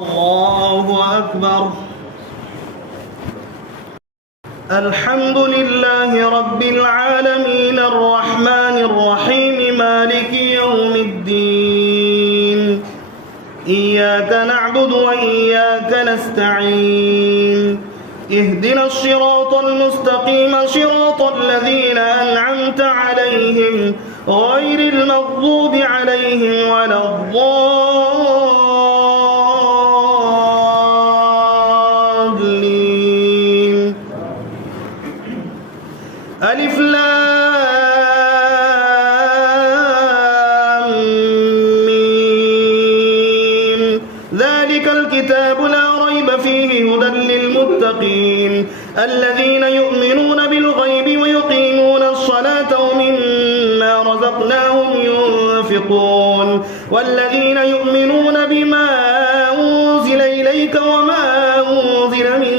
الله أكبر. الحمد لله رب العالمين الرحمن الرحيم مالك يوم الدين. إياك نعبد وإياك نستعين. اهدنا الصراط المستقيم صراط الذين أنعمت عليهم غير المغضوب عليهم ولا الضالين. ألف لام ميم. ذلك الكتاب لا ريب فيه هدى للمتقين الذين يؤمنون بالغيب ويقيمون الصلاة ومما رزقناهم ينفقون والذين يؤمنون بما أنزل إليك وما أنزل من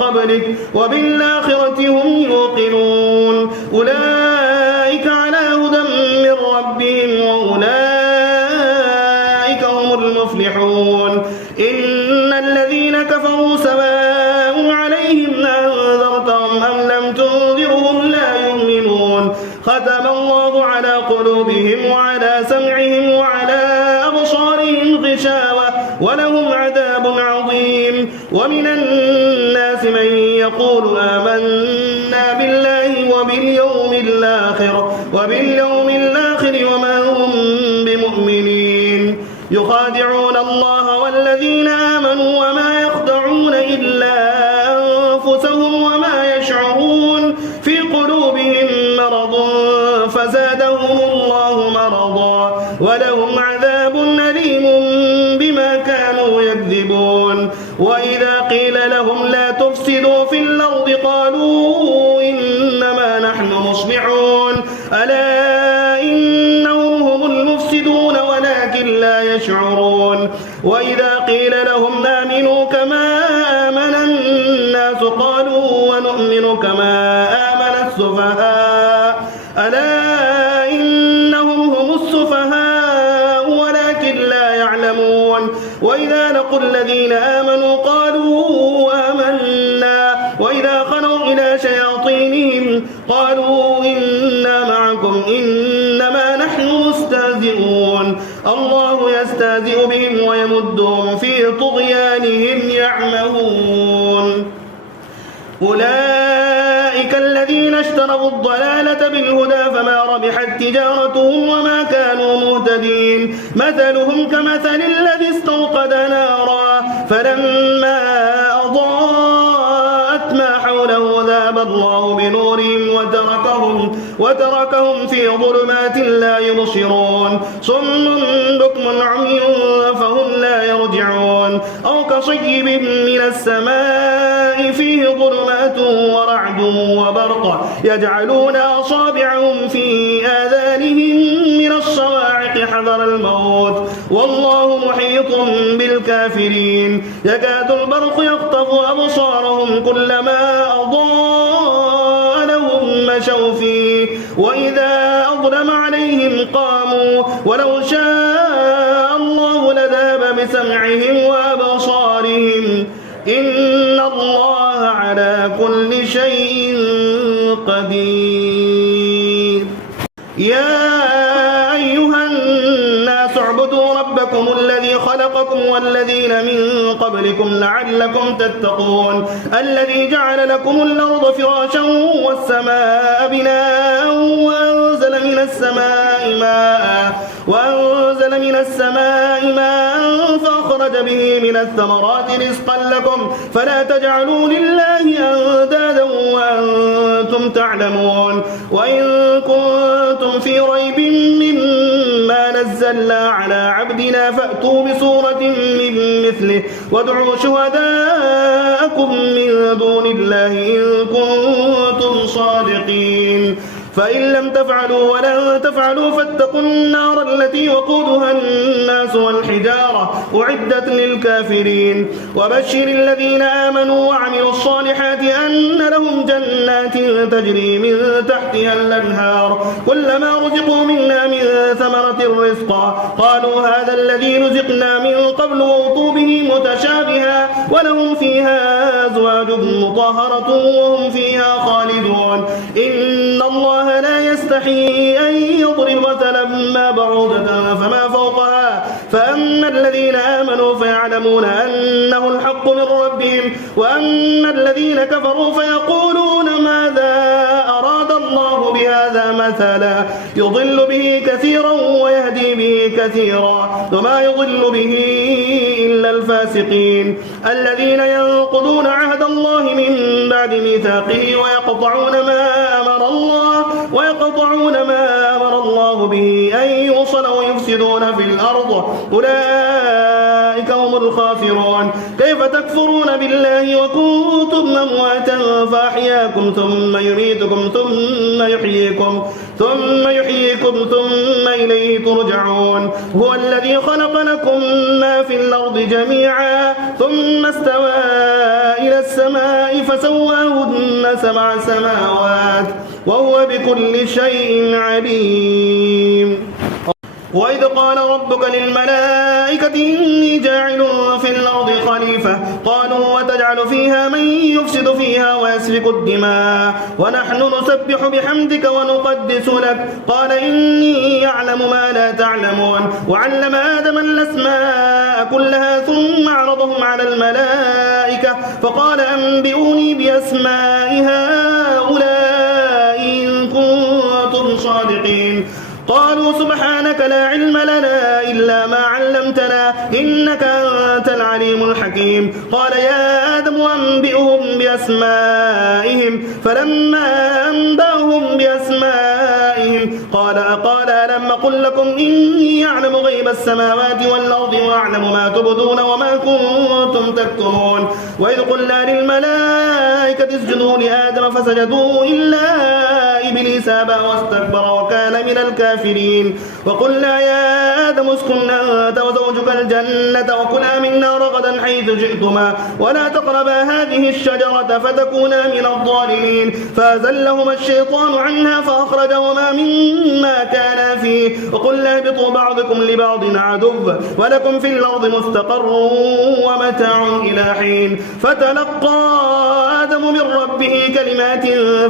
قبلك وبالآخرة هم يوقنون. أولئك على هدى من ربهم وأولئك هم المفلحون. إن الذين كفروا سواء عليهم أنذرتهم أم لم تنذرهم لا يؤمنون. ختم الله على قلوبهم وعلى سمعهم وعلى أبصارهم غشاوة ولهم عذاب عظيم. ومن الناس من يقول آمنا بالله وباليوم الآخر وما هم بمؤمنين. يخادعون الله والذين آمنوا وما يخدعون إلا أنفسهم وما يشعرون. في قلوبهم مرض فزادهم الله مرضا ولهم عذاب أليم بما كانوا يكذبون. وإذا قيل لهم لا تفسدوا في الأرض قالوا إنما نحن مصلحون. ألا إنهم هم المفسدون ولكن لا يشعرون. وإذا قيل لهم آمنوا كما آمن الناس قالوا ونؤمن كما آمن السفهاء. ألا إنهم هم السفهاء ولكن لا يعلمون. وإذا لقوا الذين آمنوا قالوا آمنا وإذا خلوا إلى شياطينهم قالوا إنا معكم إنما نحن مستهزئون. الله يستهزئ بهم ويمدهم في طغيانهم يعمهون. أولئك الذين اشتروا الضلالة بالهدى فما ربحت تجارتهم وما كانوا مهتدين. مثلهم كمثل الذي استوقد نارا فلما أضاءت ما حوله ذهب الله بنورهم وتركهم في ظلمات لا يبصرون. صم بكم عمي فهم لا يرجعون. أو كصيب من السماء فيه ظلمات ورعد وبرق يجعلون أصابعهم في آذانهم من الصواعق حذر الموت والله محيط بالكافرين. يكاد البرق يخطف أبصارهم كلما أضاء لهم مشوا فيه وإذا أظلم عليهم قاموا ولو شاء الله لذهب بسمعهم وأبصارهم إن الله على كل شيء قدير. يا أيها الناس اعبدوا ربكم الذي خلقكم والذين من قبلكم لعلكم تتقون. الذي جعل لكم الأرض فراشا والسماء بناء وأنزل من السماء ماء فأخرج به من الثمرات رزقا لكم فلا تجعلوا لله أندادا وأنتم تعلمون. وإن كنتم في ريب مما نزلنا على عبدنا فأتوا بسورة من مثله وادعوا شهداءكم من دون الله إن كنتم صادقين. فإن لم تفعلوا ولن تفعلوا فاتقوا النار التي وقودها الناس والحجارة أعدت للكافرين. وبشر الذين آمنوا وعملوا الصالحات أن لهم جنات تجري من تحتها الأنهار كلما رزقوا منها من ثمرة رزقا قالوا هذا الذي رزقنا من قبل وأوتوا به متشابها ولهم فيها أزواج مطهرة وهم فيها خالدون إن الله لا يستحيي أن يضرب مثلا ما بعوضة فما فوقها فأما الذين آمنوا فيعلمون أنه الحق من ربهم وأما الذين كفروا فيقولون ماذا أراد الله بهذا مثلا يضل به كثيرا ويهدي به كثيرا وما يضل به إلا الفاسقين الذين ينقضون عهد الله من بعد ميثاقه ويقطعون ما أمر الله به أن يوصل ويفسدون في الأرض أولئك هم الخاسرون كيف تكفرون بالله وكنتم أمواتا فأحياكم ثم يميتكم ثم يحييكم ثم إليه ترجعون هو الذي خلق لكم ما في الأرض جميعا ثم استوى إلى السماء فسواهن 7 سماوات وهو بكل شيء عليم وإذ قال ربك للملائكة إني جاعل في الأرض خليفة قالوا وتجعل فيها من يفسد فيها ويسفك الدماء ونحن نسبح بحمدك ونقدس لك قال إني أعلم ما لا تعلمون وعلم آدم الأسماء كلها ثم عرضهم على الملائكة فقال أنبئوني بأسماء هؤلاء إن كنتم صادقين قالوا سبحانك لا علم لنا إلا ما علمتنا إنك أنت العليم الحكيم قال يا آدم أنبئهم بأسمائهم فلما أنبأهم بأسمائهم قال ألم أقل لكم إني أعلم غيب السماوات والأرض وأعلم ما تبدون وما كنتم تكتمون وإذ قلنا للملائكة اسجدوا لآدم فسجدوا إلا إبليس أبى واستكبر وكان من الكافرين وقلنا يا آدم اسكن أنت وزوجك الجنة وكلا منا رغدا حيث جئتما ولا تقربا هذه الشجرة فتكونا من الظالمين فأزلهما الشيطان عنها فأخرجهما مما كانا فيه وقلنا اهبطوا بعضكم لبعض عدو ولكم في الأرض مستقر ومتاع إلى حين فتلقى آدم من ربه كلمات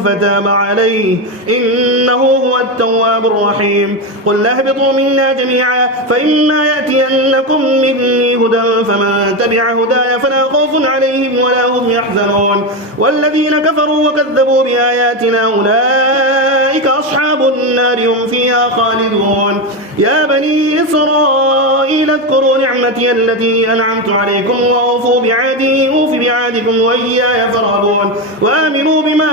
فتاب عليه إنه هو التواب الرحيم قل اهبطوا منا جميعا فإما يأتينكم مني هدى فمن تبع هداي فلا خوف عليهم ولا هم يحزنون والذين كفروا وكذبوا بآياتنا أولئك أصحاب النار هم فيها خالدون يا بني إسرائيل اذكروا نعمتي التي أنعمت عليكم وأوفوا بعهدي أوف بعهدكم وإياي فارهبون وآمنوا بما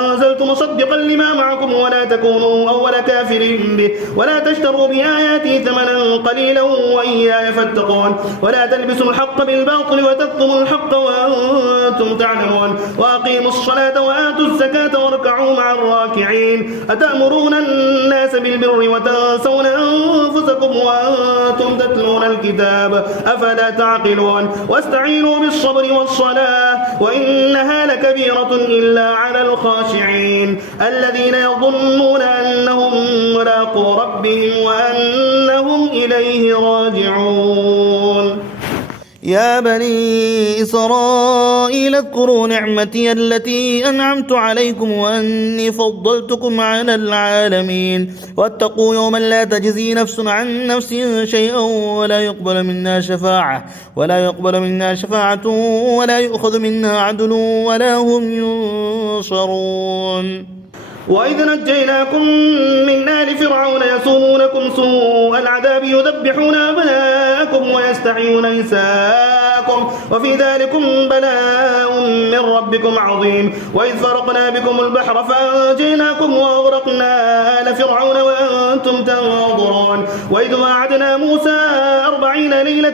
أنزلت مصدقا لما معكم ولا تكونوا أول كافر به ولا تشتروا بآياتي ثمنا قليلا وإياي فاتقون ولا تلبسوا الحق بالباطل وتكتموا الحق وأنتم تعلمون وأقيموا الصلاة وآتوا الزكاة واركعوا مع الراكعين أتأمرون الناس بالبر وتنسون أنفسكم وأنتم تتلون الكتاب أفلا تعقلون واستعينوا بالصبر والصلاة وإنها لكبيرة إلا على الخاشعين الذين يظنون أنهم ملاقو ربهم وأنهم إليه راجعون يا بني إسرائيل اذكروا نعمتي التي أنعمت عليكم وأني فضلتكم على العالمين واتقوا يوما لا تجزي نفس عن نفس شيئا ولا يقبل منا شفاعة ولا يؤخذ منا عدل ولا هم ينصرون وإذ نجيناكم من آل فرعون يسومونكم سوء العذاب يذبحون أبناءكم ويستحيون نساءكم وفي ذلكم بلاء من ربكم عظيم وإذ فرقنا بكم البحر فأنجيناكم وأغرقنا آل فرعون وأنتم تنظرون وإذ وعدنا موسى 40 ليلة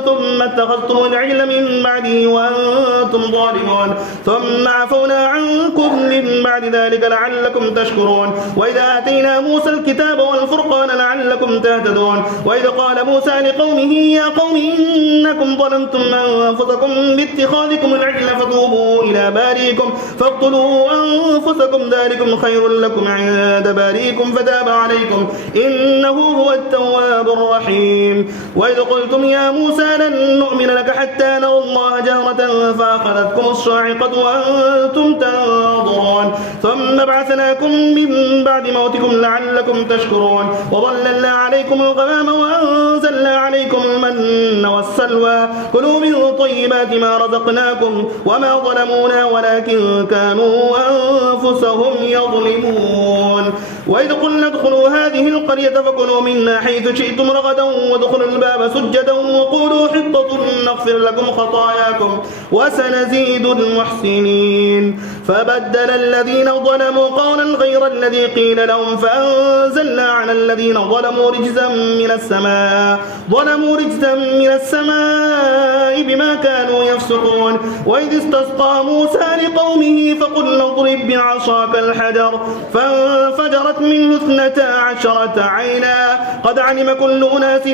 ثم اتخذتم العجل من بعده وأنتم ظالمون ثم عفونا عنكم من بعد ذلك لعلكم تشكرون وإذا آتينا موسى الكتاب والفرقان لعلكم تهتدون وإذ قال موسى لقومه يا قوم إنكم ظلمتم أنفسكم باتخاذكم العجل فتوبوا إلى بارئكم فاقتلوا أنفسكم ذلكم خير لكم عند بارئكم فتاب عليكم إنه هو التواب الرحيم وإذ قلتم يا موسى لن نؤمن لك حتى نرى الله جهرة فأخذتكم الصاعقة وأنتم تنظرون ثم بعثناكم من بعد موتكم لعلكم تشكرون وظللنا عليكم الغمام وأنزلنا عليكم المن والسلوى كلوا من طيبات ما رزقناكم وما ظلمونا ولكن كانوا أنفسهم يظلمون وإذ قلنا ادخلوا هذه القرية فكلوا منها حيث شئتم رغدا وادخلوا الباب سجدا وقولوا حطة نغفر لكم خطاياكم وسنزيد المحسنين فبدل الذين ظلموا قولا غير الذي قيل لهم فأنزلنا على الذين ظلموا رجزا من السماء بما كانوا يفسقون وإذ استسقى موسى لقومه فقلنا اضرب بعصاك الحجر فانفجرت منه 12 عينا قد علم كل أناس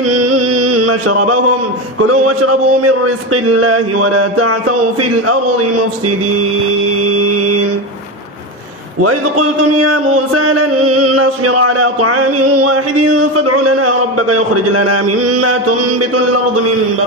مشربهم كلوا واشربوا من رزق الله ولا تعثوا في الأرض مفسدين وإذ قلتم يا موسى لن نصبر على طعام واحد فادع لنا ربك يخرج لنا مما تنبت الأرض من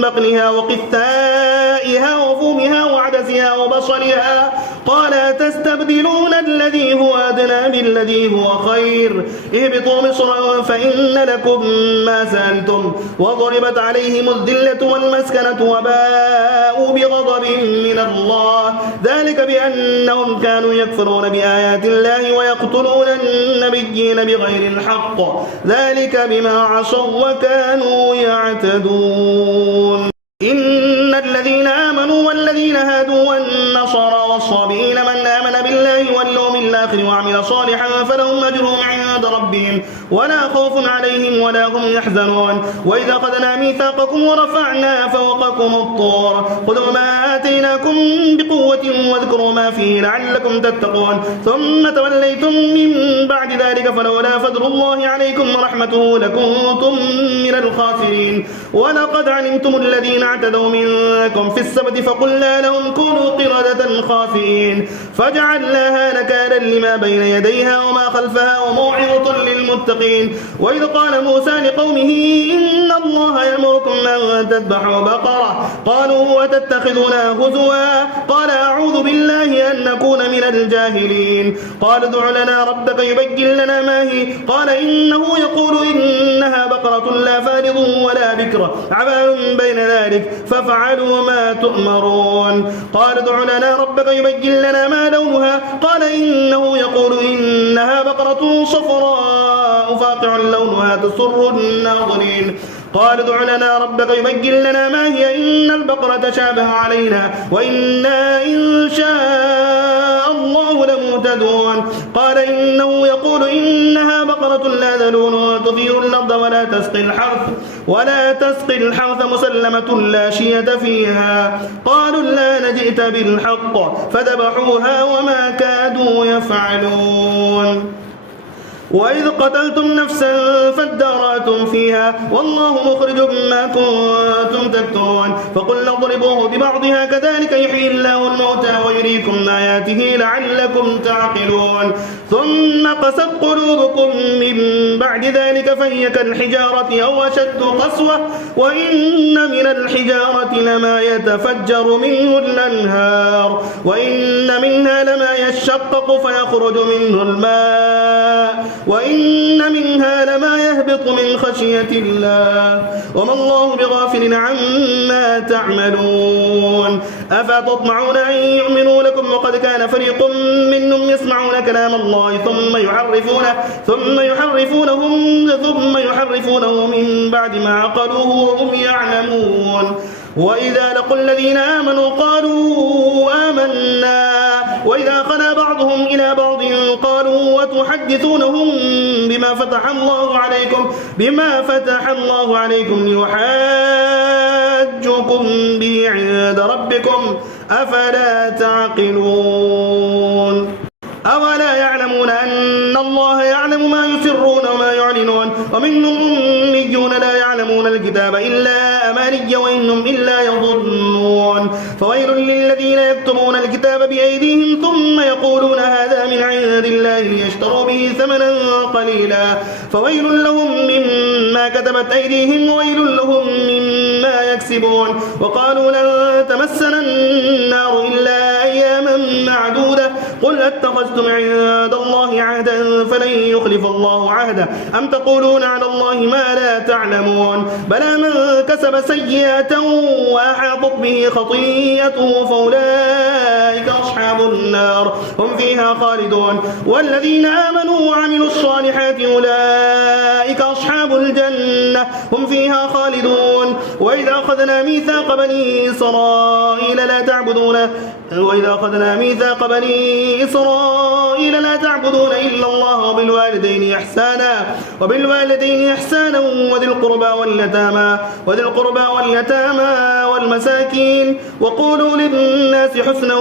بقلها وقثائها وفومها وعدسها وبصلها قال تستبدلون الذي هو أدنى بالذي هو خير اهبطوا مصرا فإن لكم ما سألتم وضربت عليهم الذلة والمسكنة وباءوا بغضب من الله ذلك بأنهم كانوا يكفرون بآيات الله ويقتلون النبيين بغير الحق ذلك بما عصوا وكانوا يعتدون إن الذين آمنوا والذين هادوا والنصارى والصابئين من آمن بالله واليوم الآخر وعمل صالحا فلهم أجرهم عند ربهم ولا خوف عليهم ولا هم يحزنون وإذا أخذنا ميثاقكم ورفعنا فوقكم الطور خذوا ما آتيناكم بقوة واذكروا ما فيه لعلكم تتقون ثم توليتم من بعد ذلك فلولا فضل الله عليكم ورحمته لكنتم من الخاسرين ولقد علمتم الذين اعتدوا منكم في السبت فقلنا لهم كونوا قردة خاسئين فجعلناها نكالا لما بين يديها وما خلفها وموعظة للمتقين وإذ قال موسى لقومه إن الله يأمركم أن تذبحوا بقرة قالوا وتتخذنا هزوا قال أعوذ بالله أن نكون من الجاهلين قال ادع لنا ربك يبين لنا ما هي قال إنه يقول إنها بقرة لا فارض ولا بكر عباء بين ذلك فافعلوا ما تؤمرون قال ادع لنا ربك يبين لنا ما لونها قال إنه يقول إنها بقرة صفراء فاقع لونها تسر الناظرين قال ادع لنا ربك يبين لنا ما هي إن البقرة تشابه علينا وإنا إن شاء الله لمهتدون قال إنه يقول إنها بقرة لا ذلول تثير الأرض ولا تسقي الحرث مسلمة لا شية فيها قالوا لا نجئت بالحق فذبحوها وما كادوا يفعلون وإذ قتلتم نفسا فادارأتم فيها والله مخرج ما كنتم تكتمون فقلنا اضربوه ببعضها كذلك يحيي الله الموتى ويريكم آياته لعلكم تعقلون ثم قست قلوبكم من بعد ذلك فهي كالحجارة أو أشد قسوة وإن من الحجارة لما يتفجر منه الأنهار وإن منها لما يشقق فيخرج منه الماء وإن منها لما يهبط من خشية الله وما الله بغافل عما تعملون أفتطمعون أن يؤمنوا لكم وقد كان فريق منهم يسمعون كلام الله ثم يحرفونه من بعد ما عقلوه وهم يعلمون وإذا لقوا الذين آمنوا قالوا آمنا وإذا خلا بعضهم إلى بعض قالوا وتحدثونهم بما فتح الله عليكم ليحاجوكم به عند ربكم أفلا تعقلون أولا يعلمون أن الله يعلم ما يسرون وما يعلنون ومنهم أميون لا يعلمون الكتاب إلا أماني وإنهم إلا يظنون فويل للذين يكتبون الكتاب بأيديهم ثم يقولون هذا من عند الله ليشتروا به ثمنا قليلا فويل لهم مما كتبت أيديهم وويل لهم مما يكسبون. وقالوا لن تمسنا النار إلا أياما معدودة قل اتخذتم عند الله عهدا فلن يخلف الله عهده أم تقولون على الله ما لا تعلمون بلى من كسب سيئة وأحاطت به خطيئته فأولئك أصحاب النار هم فيها خالدون والذين آمنوا وعملوا الصالحات أولئك أصحاب الجنة هم فيها خالدون. وإذا أخذنا ميثاق بني إسرائيل لا تعبدون إلا الله وبالوالدين إحسانا وذي القربى واليتامى والمساكين وقولوا للناس حسنا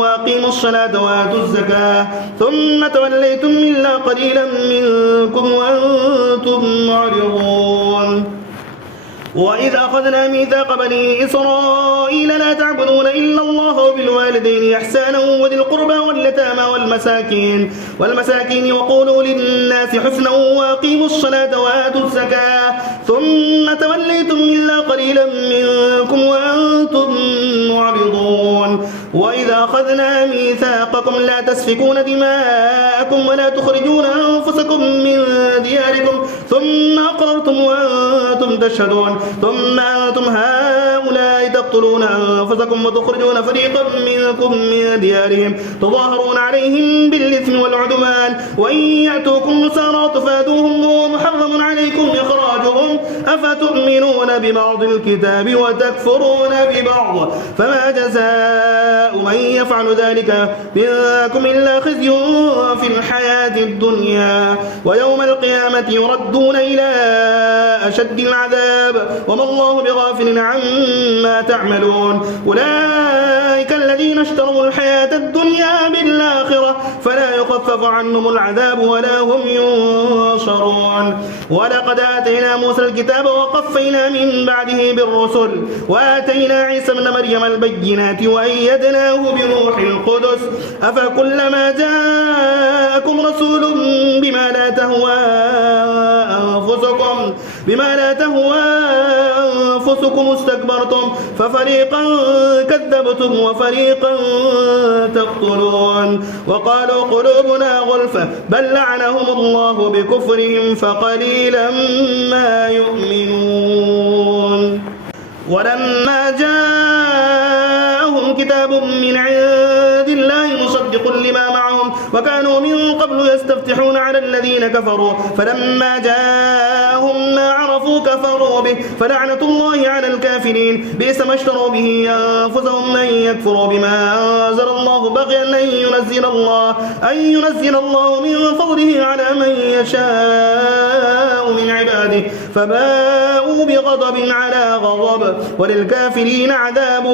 وأقيموا الصلاة وآتوا الزكاة ثم توليتم إلا قليلا منكم وأنتم معرضون. وإذ أخذنا ميثاق بني إسرائيل لا تعبدون إلا الله وبالوالدين إحسانا وذي القربى واليتامى والمساكين وقولوا للناس حسنا وأقيموا الصلاة وآتوا الزكاة ثم توليتم إلا قليلا منكم وأنتم معرضون. وإذا أخذنا ميثاقكم لا تسفكون دماءكم ولا تخرجون أنفسكم من دياركم ثم أقررتم وأنتم تشهدون ثم أنتم هؤلاء تقتلون أنفسكم وتخرجون فريقا منكم من ديارهم تظاهرون عليهم بالإثم والعدوان وإن يأتوكم سارى تفادوهم ومحرم عليكم إخراجهم أفتؤمنون ببعض الكتاب وتكفرون ببعض فما جزاء من يفعل ذلك منكم إلا خزي في الحياة الدنيا ويوم القيامة يردون إلى أشد العذاب وما الله بغافل عما تعملون. أولئك الذين اشتروا الحياة الدنيا بالآخرة فلا يخفف عنهم العذاب ولا هم ينصرون. ولقد آتينا موسى الكتاب وقفينا من بعده بالرسل وآتينا عيسى ابن مريم البينات وأيدناه بروح القدس أفكلما جاءكم رسول بما لا تهوى أنفسكم استكبرتم ففريقا كذبتم وفريقا تقتلون. وقالوا قلوبنا غلف بل لعنهم الله بكفرهم فقليلا ما يؤمنون. ولما جاءهم كتاب من عند الله مصدق لما معهم وكانوا من قبل يستفتحون على الذين كفروا فلما جاءهم ما عرفوا كفروا به فلعنة الله على الكافرين بئس ما اشتروا به أنفسهم أن يكفروا بما أنزل الله بغيا أن ينزل الله من فضله على من يشاء من عباده فباءوا بغضب على غضب وللكافرين عذاب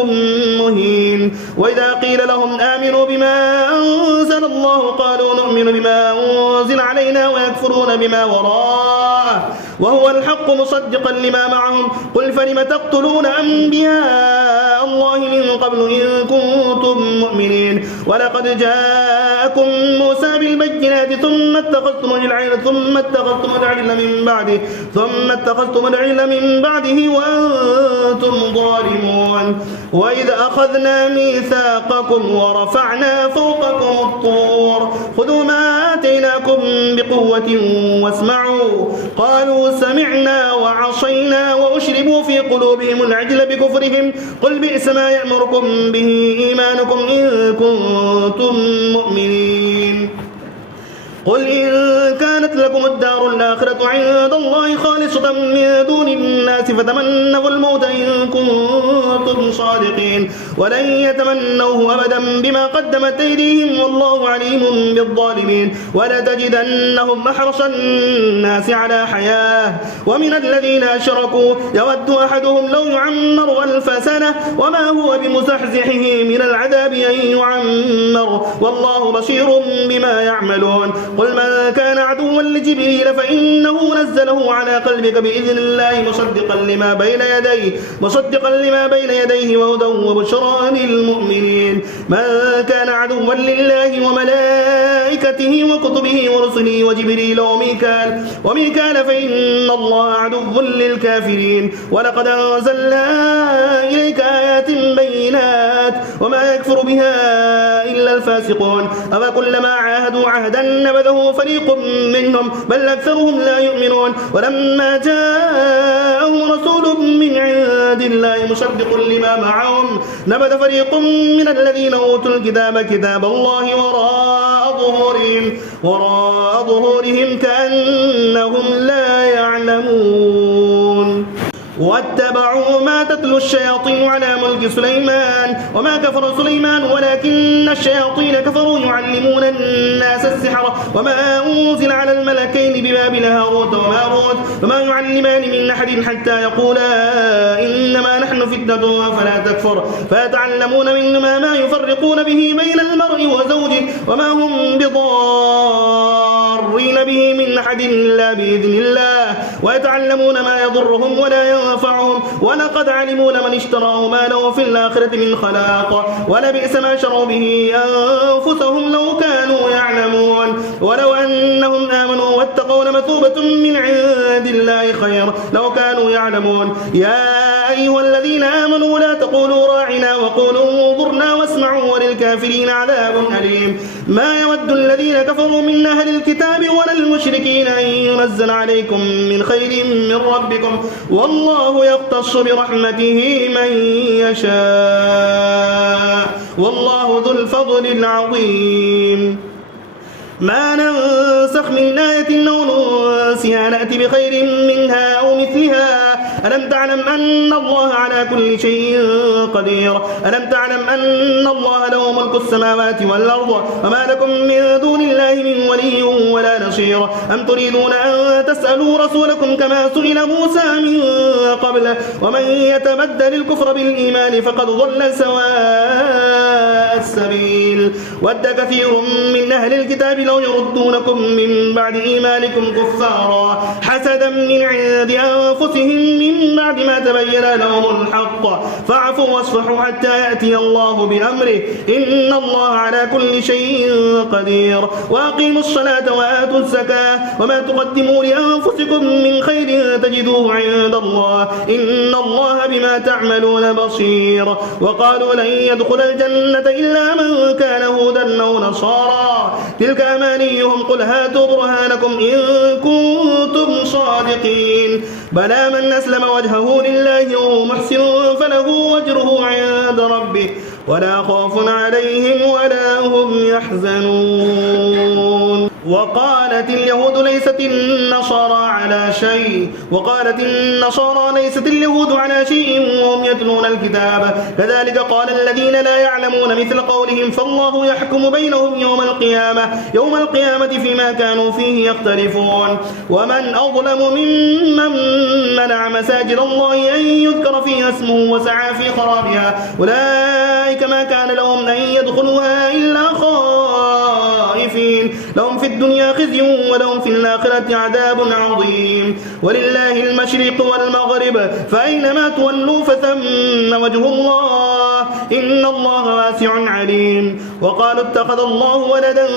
مهين. وإذا قيل لهم آمنوا بما أنزل الله قالوا نؤمن بما أنزل علينا ويكفرون بما وراءه وهو الحق مصدقا لما معهم قل فلم تقتلون أنبياء الله من قبل إن كنتم مؤمنين ولقد جاءكم موسى بالبينات ثم اتخذتم العجل من بعده وأنتم ظالمون. وإذ أخذنا ميثاقكم ورفعنا فوقكم الطور خذوا ما آتيناكم بقوة واسمعوا قالوا سمعنا وعصينا وأشربوا في قلوبهم العجل بكفرهم قل بئس ما يأمركم به إيمانكم إن كنتم مؤمنين. قل إن كانت لكم الدار الآخرة عند الله خالصة من دون الناس فتمنوا الموت إن كنتم صادقين ولن يتمنوه أبدا بما قدمت أيديهم والله عليم بالظالمين. ولتجدنهم أحرص الناس على حياة ومن الذين أشركوا يود أحدهم لو يعمر 1000 سنة وما هو بمزحزحه من العذاب أن يعمر والله بصير بما يعملون. قل من كان عدوا لجبريل فإنه نزله على قلبك بإذن الله مصدقا لما بين يديه وهدى وبشرى للمؤمنين. من كان عدوا لله وملائكته وكتبه ورسله وجبريل وميكال فإن الله عدو للكافرين. ولقد أنزلنا إليك آيات بينات وما يكفر بها إلا الفاسقون. أفكلما عاهدوا عهدا نبذه فريق منهم بل أكثرهم لا يؤمنون. ولما جاءهم رسول من عند الله مصدق لما معهم نبذ فريق من الذين أوتوا الكتاب كتاب الله وراء ظهورهم كأنهم لا يعلمون. واتبعوا ما تتلو الشياطين على ملك سليمان وما كفر سليمان ولكن الشياطين كفروا يعلمون الناس السحر وما أنزل على الملكين ببابل هاروت وماروت وما يعلمان من أحد حتى يقولا إنما نحن فتنة فلا تكفر فيتعلمون منهما ما يفرقون به بين المرء وزوجه وما هم بضارين به من أحد إلا بإذن الله ويتعلمون ما يضرهم ولا ينفعهم ولقد علموا لمن اشتراه ما له في الآخرة من خلاق ولبئس ما شروا به أنفسهم لو كانوا يعلمون. ولو أنهم آمنوا واتقوا لمثوبة من عند الله خير لو كانوا يعلمون. يا أيها الذين آمنوا لا تقولوا راعنا وقولوا انظرنا واسمعوا وللكافرين عذاب أليم. ما يود الذين كفروا من أهل الكتاب ولا المشركين أن ينزل عليكم من خير من ربكم والله يختص برحمته من يشاء والله ذو الفضل العظيم. ما ننسخ من آية أو ننسها نأتي بخير منها أو مثلها. ألم تعلم أن الله على كل شيء قدير. ألم تعلم أن الله له ملك السماوات والأرض وما لكم من دون الله من ولي ولا نصير. أم تريدون أن تسألوا رسولكم كما سئل موسى من قبل ومن يتبدل الكفر بالإيمان فقد ضل سواء السبيل. ود كثير من أهل الكتاب لو يردونكم من بعد إيمانكم كفارا حسدا من عند أنفسهم من بعد ما تبين لهم الحق فاعفوا واصفحوا حتى يأتي الله بأمره إن الله على كل شيء قدير. وأقيموا الصلاة وآتوا الزكاة وما تقدموا لأنفسكم من خير تجدوه عند الله إن الله بما تعملون بصير. وقالوا لن يدخل الجنة إلا من كان هودا أو نصارى تلك أمانيهم قل هاتوا برهانكم إن كنتم صادقين. بلى من أسلم وجهه لله وهو محسن فله أجره عند ربه ولا خوف عليهم ولا هم يحزنون. وقالت اليهود ليست النصارى على شيء وقالت النصارى ليست اليهود على شيء وهم يتلون الكتاب كذلك قال الذين لا يعلمون مثل قولهم فالله يحكم بينهم يوم القيامة فيما كانوا فيه يختلفون. ومن أظلم ممن منع مساجد الله أن يذكر فيها اسمه وسعى في خرابها أولئك ما كان لهم أن يدخلوها إلا خائفين لهم في الدنيا خزي ولهم في الآخرة عذاب عظيم. ولله المشرق والمغرب فأينما تولوا فثم وجه الله إن الله واسع عليم. وقالوا اتخذ الله ولدا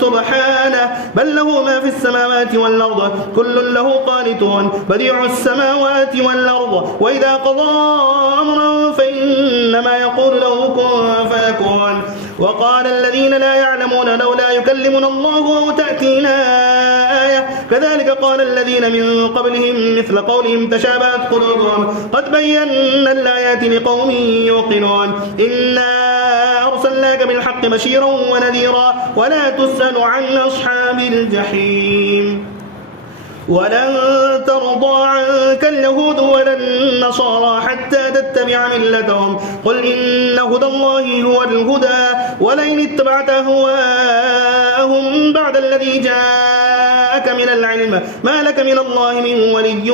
سبحانه بل له ما في السماوات والأرض كل له قانتون بديع السماوات والأرض وإذا قضى أمرا فإنما يقول له كن فيكون. وقال الذين لا يعلمون لولا يكلمنا الله أو تأتينا آية كذلك قال الذين من قبلهم مثل قولهم تشابهت قلوبهم قد بينا الآيات لقوم يوقنون. إنا أرسلناك بالحق بشيرا ونذيرا ولا تسأل عن أصحاب الجحيم. ولن ترضى عنك اليهود ولا النصارى حتى تتبع ملتهم قل إن هدى الله هو الهدى ولئن اتبعت أهواءهم بعد الذي جاءك من العلم ما لك من الله من ولي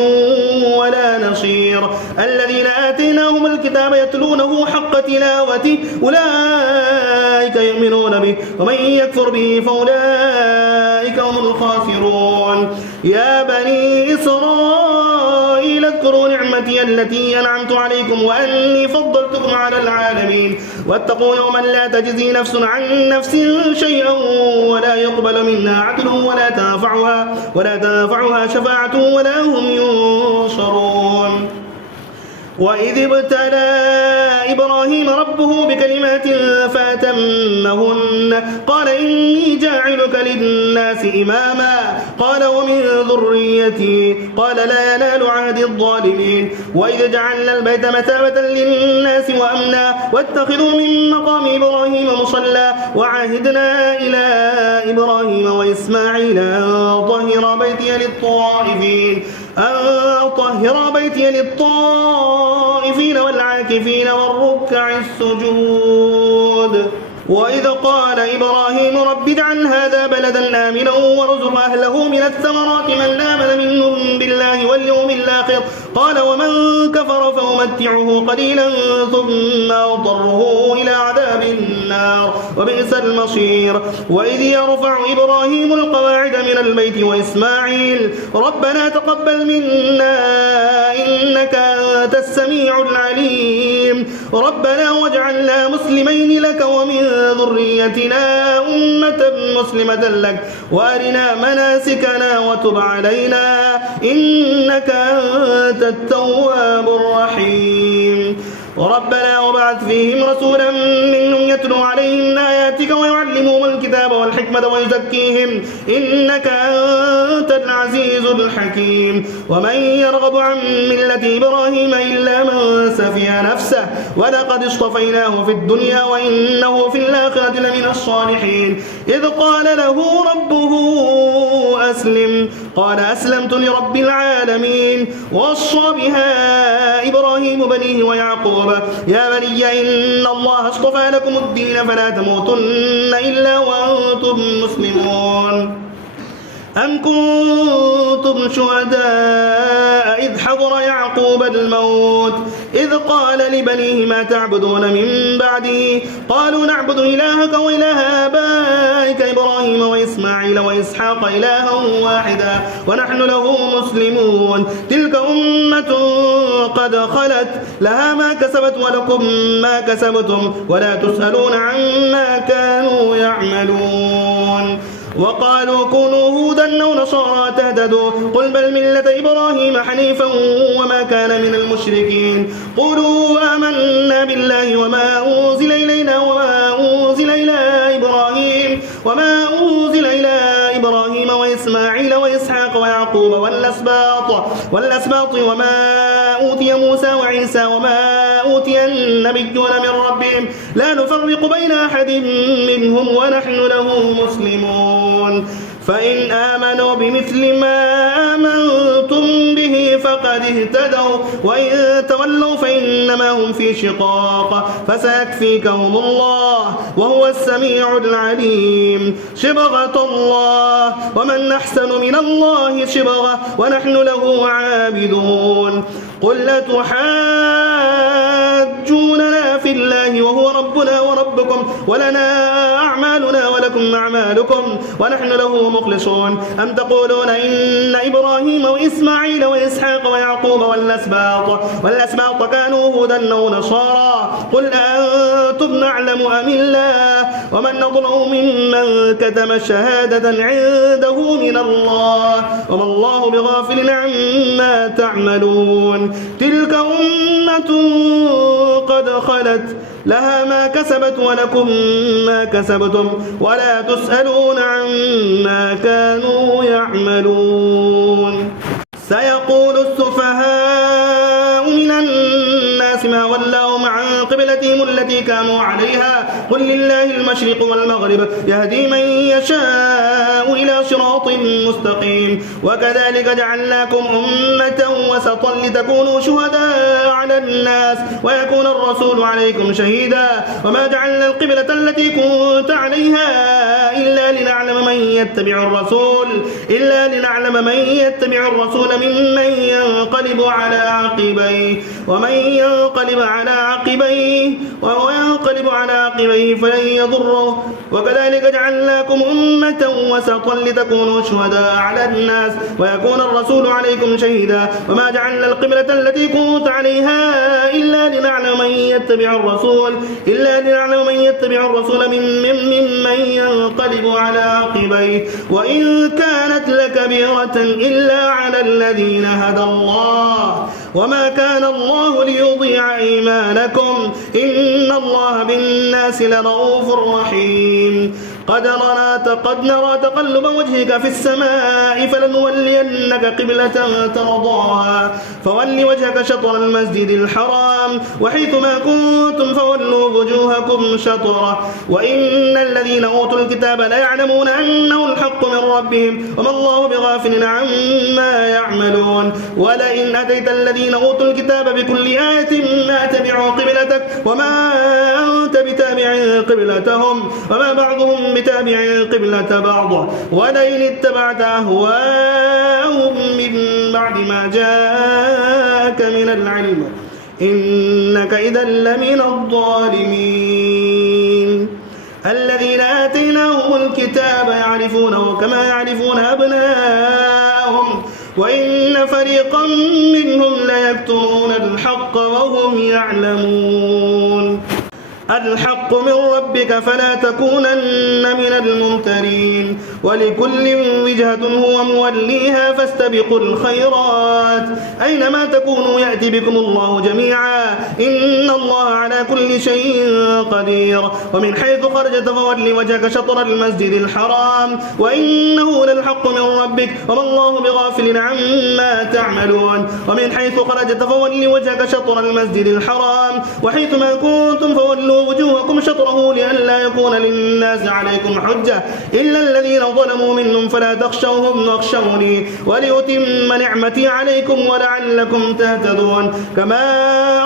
ولا نصير. الذين آتيناهم الكتاب يتلونه حق تلاوته أولئك يؤمنون به ومن يكفر به فأولئك أولئك هم الخاسرون. يا بني إسرائيل اذكروا نعمتي التي أنعمت عليكم وأني فضلتكم على العالمين واتقوا يوما لا تجزي نفس عن نفس شيئا ولا يقبل منها عدل ولا تنفعها شفاعة ولا هم ينصرون. وإذ ابتلى إبراهيم ربه بكلمات فأتمهن قال إني جاعلك للناس إماما قال ومن ذريتي قال لا ينال عهد الظالمين. وإذ جعلنا البيت مثابة للناس وأمنا واتخذوا من مقام إبراهيم مصلى وعاهدنا إلى إبراهيم وإسماعيل أن طهر بيتي للطائفين والعاكفين والركع السجود. وإذ قال إبراهيم رب اجعل هذا بلدا آمنا وارزق أهله من الثمرات من آمن منهم بالله واليوم الآخر قال ومن كفر فأمتعه قليلا ثم أضطره إلى عذاب النار وبئس المصير. وإذ يرفع إبراهيم القواعد من البيت وإسماعيل ربنا تقبل منا إنك أنت السميع العليم ربنا واجعلنا مسلمين لك ومن ذريتنا أمة مسلمة لك وأرنا مناسكنا وتب علينا إنك أنت التواب الرحيم. ربنا وابعث فيهم رسولا منهم يتلو عليهم آياتك ويعلمهم الكتاب والحكمة ويزكيهم إنك أنت العزيز الحكيم. ومن يرغب عن ملة إبراهيم إلا من سفي نفسه ولقد اصطفيناه في الدنيا وإنه في الآخرة لمن الصالحين. إذ قال له ربه أسلم قال أسلمت لرب العالمين. ووصى بها إبراهيم بنيه ويعقوب يا بني إن الله اصطفى لكم الدين فلا تموتن إلا وأنتم مسلمون. أم كنتم شهداء إذ حضر يعقوب الموت إذ قال لبنيه ما تعبدون من بعده قالوا نعبد إلهك وإله آبائك إبراهيم وإسماعيل وإسحاق إلها واحدا ونحن له مسلمون. تلك أمة قد خلت لها ما كسبت ولكم ما كسبتم ولا تسألون عما كانوا يعملون. وقالوا كونوا هودا أو نصارى تهتدوا قل بل ملة إبراهيم حنيفا وما كان من المشركين. قولوا آمنا بالله وما أنزل إلينا وما أنزل إلى إبراهيم وإسماعيل وإسحاق ويعقوب والأسباط وما أوتي موسى وعيسى وما أوتي النبيون من ربهم لا نفرق بين أحد منهم ونحن له مسلمون. فإن آمنوا بمثل ما آمنتم به فقد اهتدوا وإن تولوا فإنما هم في شقاق فسيكفيكهم الله وهو السميع العليم. شبغة الله ومن أحسن من الله شبغة ونحن له عابدون. قل لتحاجوننا في الله وهو ربنا وربكم ولنا أعمالنا ولكم أعمالكم ونحن له مخلصون. أم تقولون إن إبراهيم وإسماعيل وإسحاق ويعقوب والأسباط كانوا هودا أو نصارى قل أنتم أعلم أم الله ومن أظلم ممن كتم شهادة عنده من الله وما الله بغافل عما تعملون. تلك أمة قد خلت لها ما كسبت ولكم ما كسبتم ولا تسألون عما كانوا يعملون. سيقول السفهاء من الناس ما ولاهم عن قبلتهم التي كانوا عليها قل لله المشرق والمغرب يهدي من يشاء إلى صراط مستقيم. وكذلك جعلناكم أمة وسطا لتكونوا شهداء على الناس ويكون الرسول عليكم شهيدا وما جعلنا القبلة التي كنت عليها إلا لنعلم من يتبع الرسول ممن ينقلب على عقبيه ومن ينقلب على عقبيه فلن يضره وكذلك جعلناكم أمة وسطا لتكونوا شهداء على الناس ويكون الرسول عليكم شهيدا وما جعلنا القبلة التي كنت عليها إلا لنعلم من يتبع الرسول ممن ينقلب على عقبيه وإن كانت لكبيرة إلا على الذين هدى الله وما كان الله ليضيع إيمانكم إن الله بالناس لرؤوف رحيم قد نرى تقلب وجهك في السماء فلنولينك قبلة ترضاها فول وجهك شطر المسجد الحرام وحيث ما كنتم فولوا وجوهكم شطره وإن الذين أوتوا الكتاب لا يعلمون أنه الحق من ربهم وما الله بغافل عما يعملون ولئن أتيت الذين أوتوا الكتاب بكل آية ما تبعوا قبلتك وما أنت بتابع قبلتهم وما بعضهم بتابع قبلة بعض ولئن اتبعت أهواءهم من بعد ما جاءك من العلم إنك إذا لمن الظالمين الذين آتيناهم الكتاب يعرفونه كما يعرفون أبناءهم وإن فريقا منهم ليكتمون الحق وهم يعلمون الحق من ربك فلا تكونن من الممترين ولكل وجهة هو موليها فاستبقوا الخيرات أينما تكونوا يأتي بكم الله جميعا إن الله على كل شيء قدير ومن حيث خرجت فول وجهك شطر المسجد الحرام وإنه للحق من ربك وما الله بغافل عما تعملون ومن حيث خرجت فول وجهك شطر المسجد الحرام وحيث ما كنتم فولوا وجوهكم شطره لئلا يكون للناس عليكم حجة إلا الذين ظلموا منهم فلا تخشوهم واخشوني ولأتم نعمتي عليكم ولعلكم تهتدون كما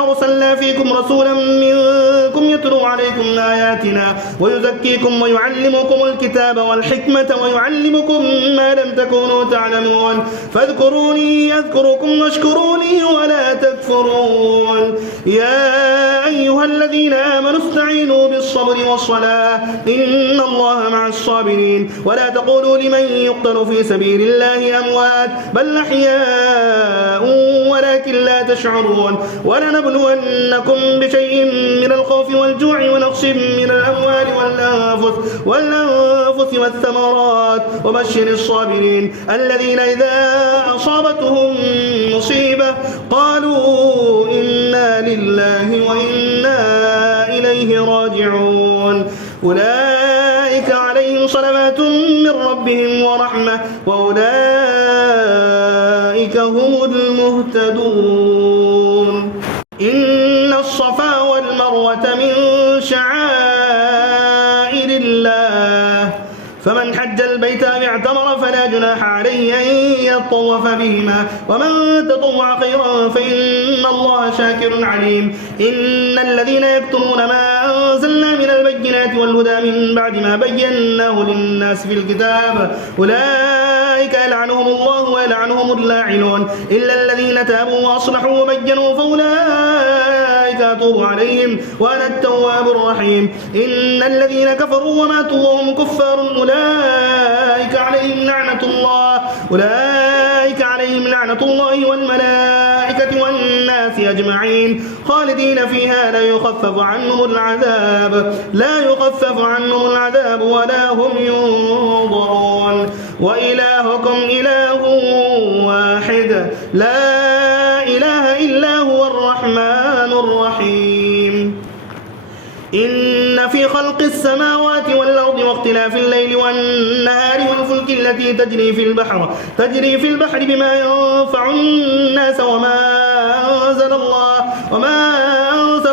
أرسلنا فيكم رسولا منكم يتلو عليكم آياتنا ويزكيكم ويعلمكم الكتاب والحكمة ويعلمكم ما لم تكونوا تعلمون فاذكروني أذكركم واشكروني ولا تكفرون يا أيها الذين آمنوا استعينوا بالصبر والصلاة إن الله مع الصابرين ولا تقولوا لمن يقتل في سبيل الله أموات بل أحياء ولكن لا تشعرون ولنبلونكم بشيء من الخوف والجوع ونقص من الأموال والأنفس والثمرات وبشر الصابرين الذين إذا أصابتهم مصيبة قالوا إنا لله وإنا إليه راجعون أولئك عليهم صلوات من ربهم ورحمة وأولئك هم المهتدون إن الصفا والمروة من شعائر الله فمن حج البيت أو اعتمر فلا جناح عليه أن يطوف بهما ومن تطوع خيرا فإن الله شاكر عليم إن الذين يكتمون ما أنزلنا من البينات والهدى من بعد ما بيناه للناس في الكتاب أولئك يلعنهم الله ويلعنهم اللاعنون إلا الذين تابوا وأصلحوا وبينوا فأولئك أتوب عليهم وأنا التواب الرحيم إن الذين كفروا وماتوا وهم كفار أولئك عليهم لعنة الله والملائكة والناس أجمعين خالدين فيها لا يخفف عنهم العذاب ولا هم ينظرون وإلهكم إله واحد لا إله إلا هو الرحمن الرحيم إن في خلق السماوات والأرض واختلاف الليل والنهار والفلك التي تجري في البحر بما ينفع الناس وما أنزل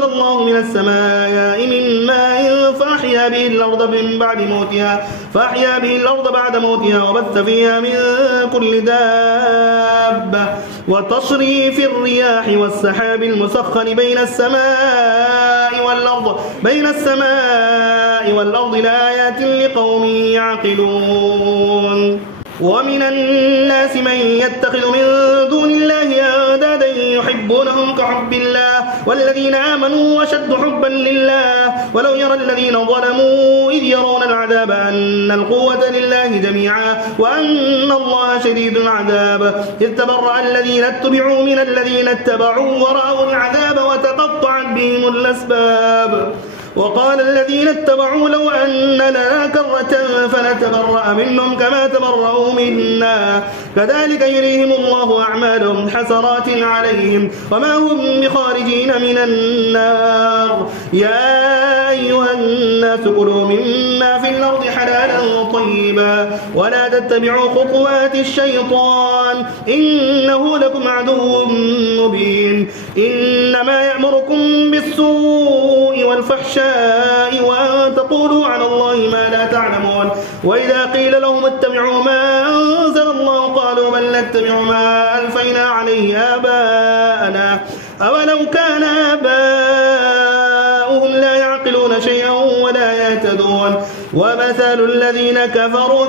الله من السماء من ماء فأحيا به الأرض بعد موتها وبث فيها من كل دابة وتصريف الرياح والسحاب المسخر بين السماء والأرض لآيات لقوم يعقلون ومن الناس من يتخذ من دون الله أندادا يحبونهم كحب الله والذين آمنوا أشد حبا لله ولو يرى الذين ظلموا إذ يرون العذاب أن القوة لله جميعا وأن الله شديد العذاب إذ تبرأ الذين اتبعوا من الذين اتبعوا ورأوا العذاب وتقطعت بهم الأسباب وقال الذين اتبعوا لو أن لنا كرة فنتبرأ منهم كما تبرأوا منا كذلك يريهم الله أعمالهم حسرات عليهم وما هم بخارجين من النار يا أيها الناس كلوا مما في الأرض حلالا طيبا ولا تتبعوا خطوات الشيطان إنه لكم عدو مبين إنما يأمركم بالسوء والفحشاء وأن تقولوا على الله ما لا تعلمون وإذا قيل لهم اتبعوا ما أنزل الله قالوا بل نتبع ما ألفينا عليه آباءنا أولو كان آباؤهم لا يعقلون شيئا ولا يهتدون ومثل الذين كفروا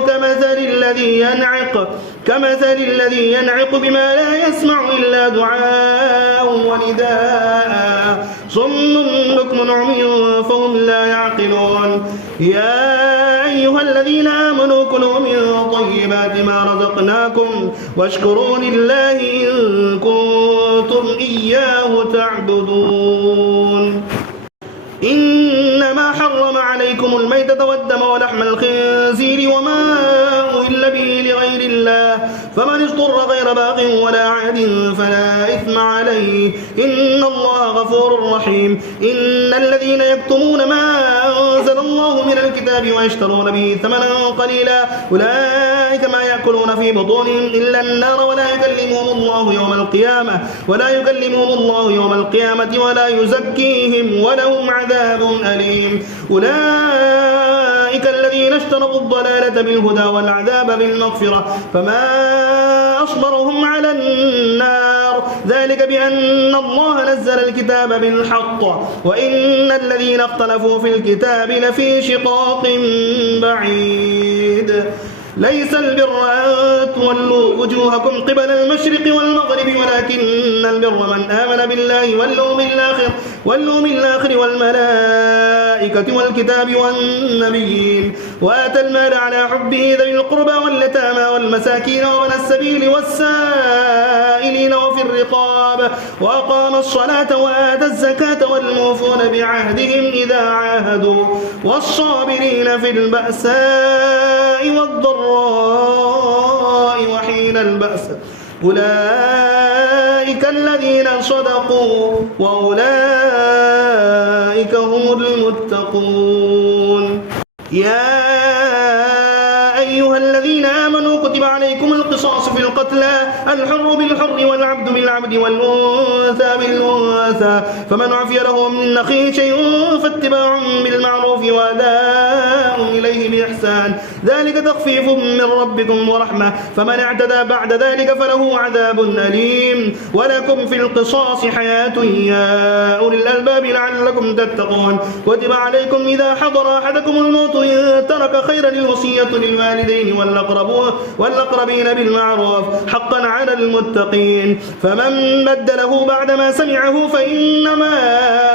كمثل الذي ينعق بما لا يسمع إلا دعاء ونداء صم بكم عمي فهم لا يعقلون يا أيها الذين آمنوا كلوا من طيبات ما رزقناكم واشكروا لله إن كنتم إياه تعبدون إنما حرم عليكم الميتة والدم ولحم الخنزير وما أهل به لغير الله فمن اضطر غير باغ ولا عاد فلا إثم عليه إن الله غفور رحيم إن الذين يكتمون ما أنزل الله من الكتاب ويشترون به ثمنا قليلا أولئك ما يأكلون في بطونهم إلا النار ولا يكلمهم الله يوم القيامة ولا يزكيهم ولهم عذاب أليم أولئك الذين اشتروا الضلالة بالهدى والعذاب بالمغفرة فما أصبرهم على النار ذلك بأن الله نزل الكتاب بالحق وإن الذين اختلفوا في الكتاب لفي شقاق بعيد ليس البر أن تولوا وجوهكم قبل المشرق والمغرب ولكن البر من آمن بالله واليوم الآخر والملائكة والكتاب والنبيين وآتى المال على حبه ذوي القربى واليتامى والمساكين وابن السبيل والسائلين وفي الرقاب وأقام الصلاة وآتى الزكاة والموفون بعهدهم إذا عاهدوا والصابرين في البأساء والضراء وحين البأس أولئك الذين صدقوا وأولئك هم المتقون يا أيها الذين آمنوا كتب عليكم القصاص في القتلى الحر بالحر والعبد بالعبد والأنثى بالأنثى فمن عفي له من أخيه شيء فاتباع بالمعروف وأداء إليه بإحسان ذلك تخفيف من ربكم ورحمة فمن اعتدى بعد ذلك فله عذاب أليم ولكم في القصاص حياة يا أولي الألباب لعلكم تتقون كتب عليكم إذا حضر أحدكم الموت إن ترك خيرا الوصية للوالدين والأقربين بالمعروف حقا على المتقين فمن بدله بعدما سمعه فإنما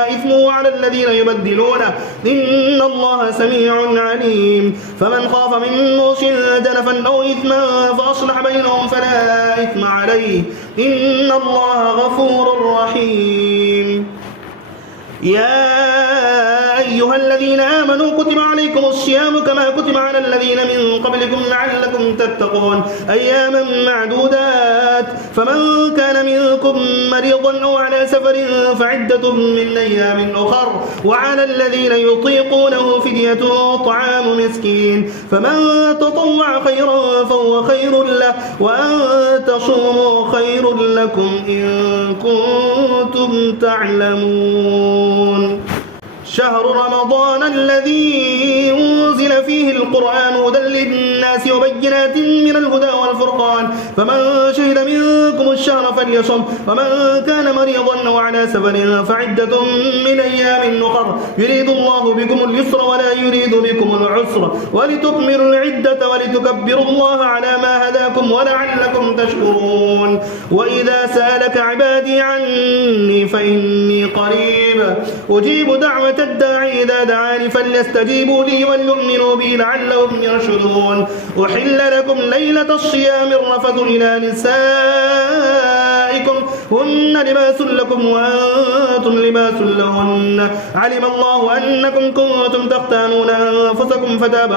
إثمه على الذين يبدلونه إن الله سميع عليم فمن خاف من موص جنفا أو إثما فأصلح بينهم فلا إثم عليه إن الله غفور رحيم يا أيها الذين آمنوا كتب عليكم الصيام كما كتب على الذين من قبلكم لعلكم تتقون أياما معدودات فمن كان منكم مريضا أو على سفر فعدة من أيام أخر وعلى الذين يطيقونه فدية طعام مسكين فمن تطوع خيرا فهو خير له وأن تصوموا خير لكم إن كنتم تعلمون شهر رمضان الذي أنزل فيه القرآن هدى للناس بينات من الهدى والفرقان، فمن شهد منكم الشهر فليصم، ومن كان مريضا أو على سفر فعدة من أيام أخر، يريد الله بكم اليسر ولا يريد بكم العسر، ولتكملوا العدة ولتكبروا الله على ما هداكم ولعلكم تشكرون. وإذا سألك عبادي عني فإني قريب أجيب دعوة الداعي إذا دعاني فليستجيبوا لي وليؤمنوا بي لعلهم يرشدون. أحل لكم ليلة الصيام الرفث إلى نسائكم هن لباس لكم وأنتم لباس لهن، علم الله أنكم كنتم تختانون أنفسكم فتاب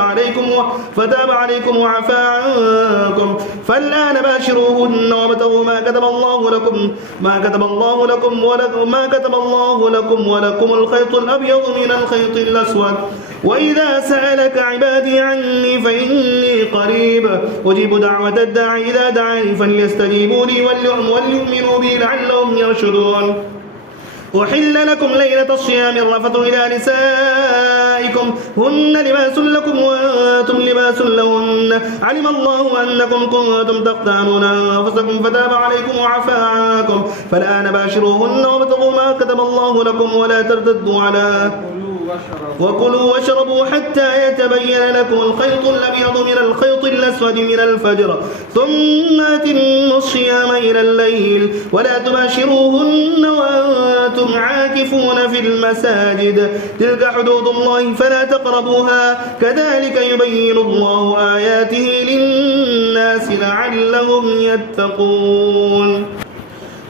عليكم وعفى عنكم، فالآن باشروهن وابتغوا ما كتب الله لكم ولكم الخيط الأبيض من الخيط الأسود. وإذا سألك عبادي عني فإني قريب أجيب دعوة الداعي إذا دعاني فليستجيبوا لي وليؤمنوا بي لعلهم يرشدون. أحل لكم ليلة الصيام الرفث إلى نسائكم هن لباس لكم وأنتم لباس لهن، علم الله أنكم كنتم تختانون أنفسكم فتاب عليكم وعفى عنكم، فالآن باشروهن وابتغوا ما كتب الله لكم ولا ترتدوا على وكلوا واشربوا حتى يتبين لكم الخيط الأبيض من الخيط الأسود من الفجر، ثم أتموا الصيام إلى الليل ولا تباشروهن وأنتم عاكفون في المساجد، تلك حدود الله فلا تقربوها، كذلك يبين الله آياته للناس لعلهم يتقون.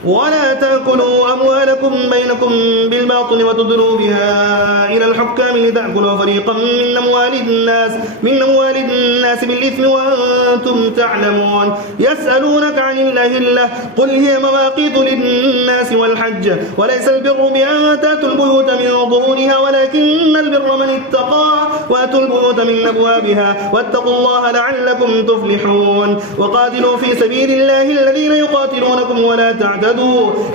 ولا تأكلوا أموالكم بينكم بالباطل وتدلوا بها إلى الحكام لتأكلوا فريقا من أموال الناس بالإثم وأنتم تعلمون. يسألونك عن الأهلة قل هي مواقيت للناس والحج، وليس البر بأن تأتوا البيوت من ظهورها ولكن البر من اتقى وأتوا البيوت من أبوابها واتقوا الله لعلكم تفلحون. وقاتلوا في سبيل الله الذين يقاتلونكم ولا تعتدوا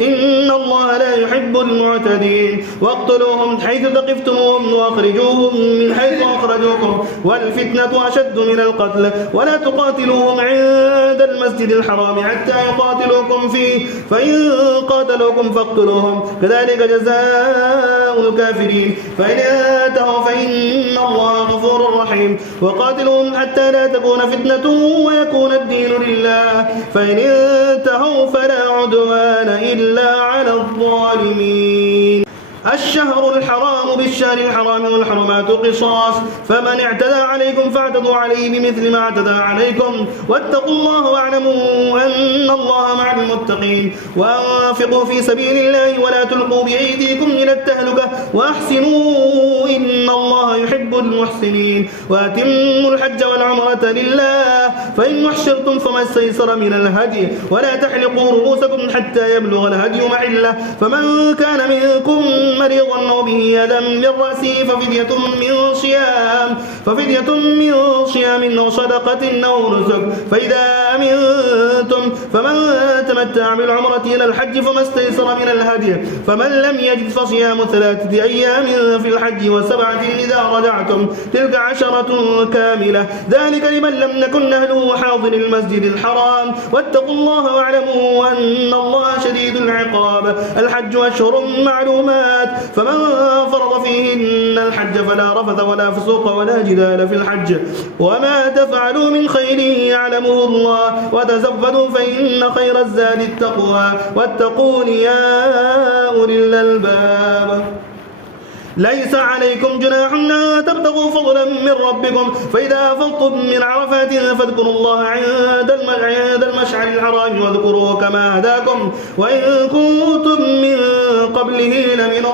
إن الله لا يحب المعتدين. واقتلوهم حيث ثقفتموهم وأخرجوهم من حيث أخرجوكم والفتنة أشد من القتل، ولا تقاتلوهم عند المسجد الحرام حتى يقاتلوكم فيه، فإن قاتلوكم فاقتلوهم كذلك جزاء الكافرين، فإن انتهوا فإن الله غفور رحيم. وقاتلوهم حتى لا تكون فتنة ويكون الدين لله، فإن انتهوا فلا عدوان إلا على الظالمين. الشهر الحرام بالشهر الحرام والحرمات قصاص، فمن اعتدى عليكم فاعتدوا عليه بمثل ما اعتدى عليكم، واتقوا الله واعلموا أن الله مع المتقين. وأنفقوا في سبيل الله ولا تلقوا بأيديكم إلى التهلكة وأحسنوا إن الله يحب المحسنين. وأتموا الحج والعمرة لله، فإن أحشرتم فما استيسر من الهدي، ولا تحلقوا رؤوسكم حتى يبلغ الهدي محله، فمن كان منكم مريضا أو به أذى من رأسه ففدية من صيام أو صدقة أو نسك، فإذا أمنتم فمن تمتع بالعمرة إلى الحج فما استيسر من الهدي، فمن لم يجد فصيام 3 أيام في الحج و7 إذا رجعتم، تلك 10 كاملة، ذلك لمن لم نكن أهله حاضر المسجد الحرام. واتقوا الله واعلموا أن الله شديد العقاب. الحج أشهر معلومات، فمن فرض فيهن الحج فلا رفث ولا فسوق ولا جدال في الحج، وما تفعلوا من خير يعلمه الله، وتزودوا فإن خير الزاد التقوى، واتقون يا أولي الألباب. ليس عليكم جناح أن تبتغوا فضلا من ربكم، فإذا أفضتم من عرفات فاذكروا الله عند المشعر الحرام واذكروه كما هداكم وإن كنتم من قبله لمن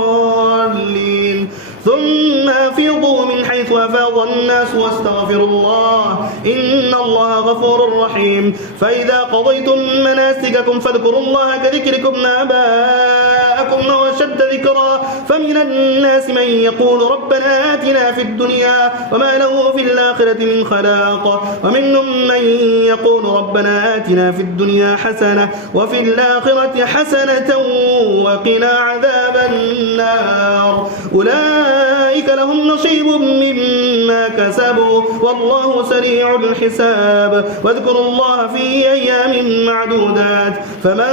الضالين. ثم أفيضوا من حيث أفاض الناس واستغفروا الله إن الله غفور رحيم. فإذا قضيتم مناسككم فاذكروا الله كذكركم آباءكم وأشد ذكرا، فمن الناس من يقول ربنا آتنا في الدنيا وما له في الآخرة من خلاق، ومنهم من يقول ربنا آتنا في الدنيا حسنة وفي الآخرة حسنة وقنا عذاب النار. أولئك لهم نصيب مما بما كسبوا والله سريع الحساب. واذكروا الله في أيام معدودات فمن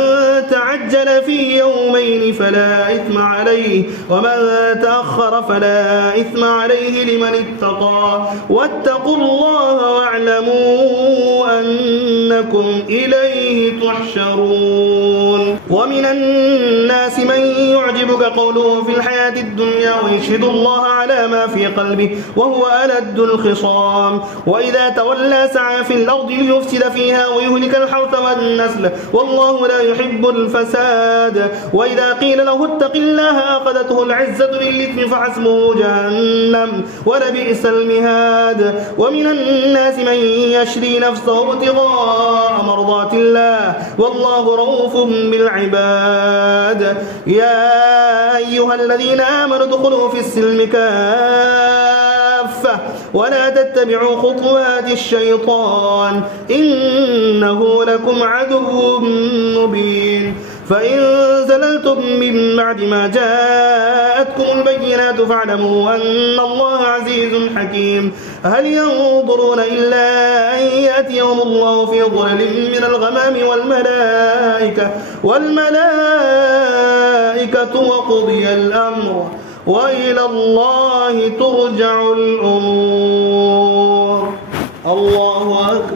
تعجل في يومين فلا إثم عليه ومن تأخر فلا إثم عليه لمن اتقى واتقوا الله واعلموا أنكم إليه تحشرون. ومن الناس من يعجبك قوله في الحياة الدنيا ويشهد الله على ما في قلبه وهو ألد الخصام وإذا تولى سعى في الأرض ليفسد فيها ويهلك الحرث والنسل والله لا يحب الفساد. وإذا قيل له اتق الله أخذته العزة بالإثم فحسبه جهنم ولبئس المهاد. ومن الناس من يشري نفسه ابتغاء مرضات الله والله رؤوف بالعباد. يا أيها الذين آمنوا ادخلوا في السلم كافة ولا تتبعوا خطوات الشيطان إنه لكم عدو مبين. فإن زللتم من بعد ما جاءتكم البينات فاعلموا أن الله عزيز حكيم. هل ينظرون إلا أن يأتيهم الله في ظلل من الغمام والملائكة وقضي الأمر وإلى الله ترجع الأمور. الله أكبر.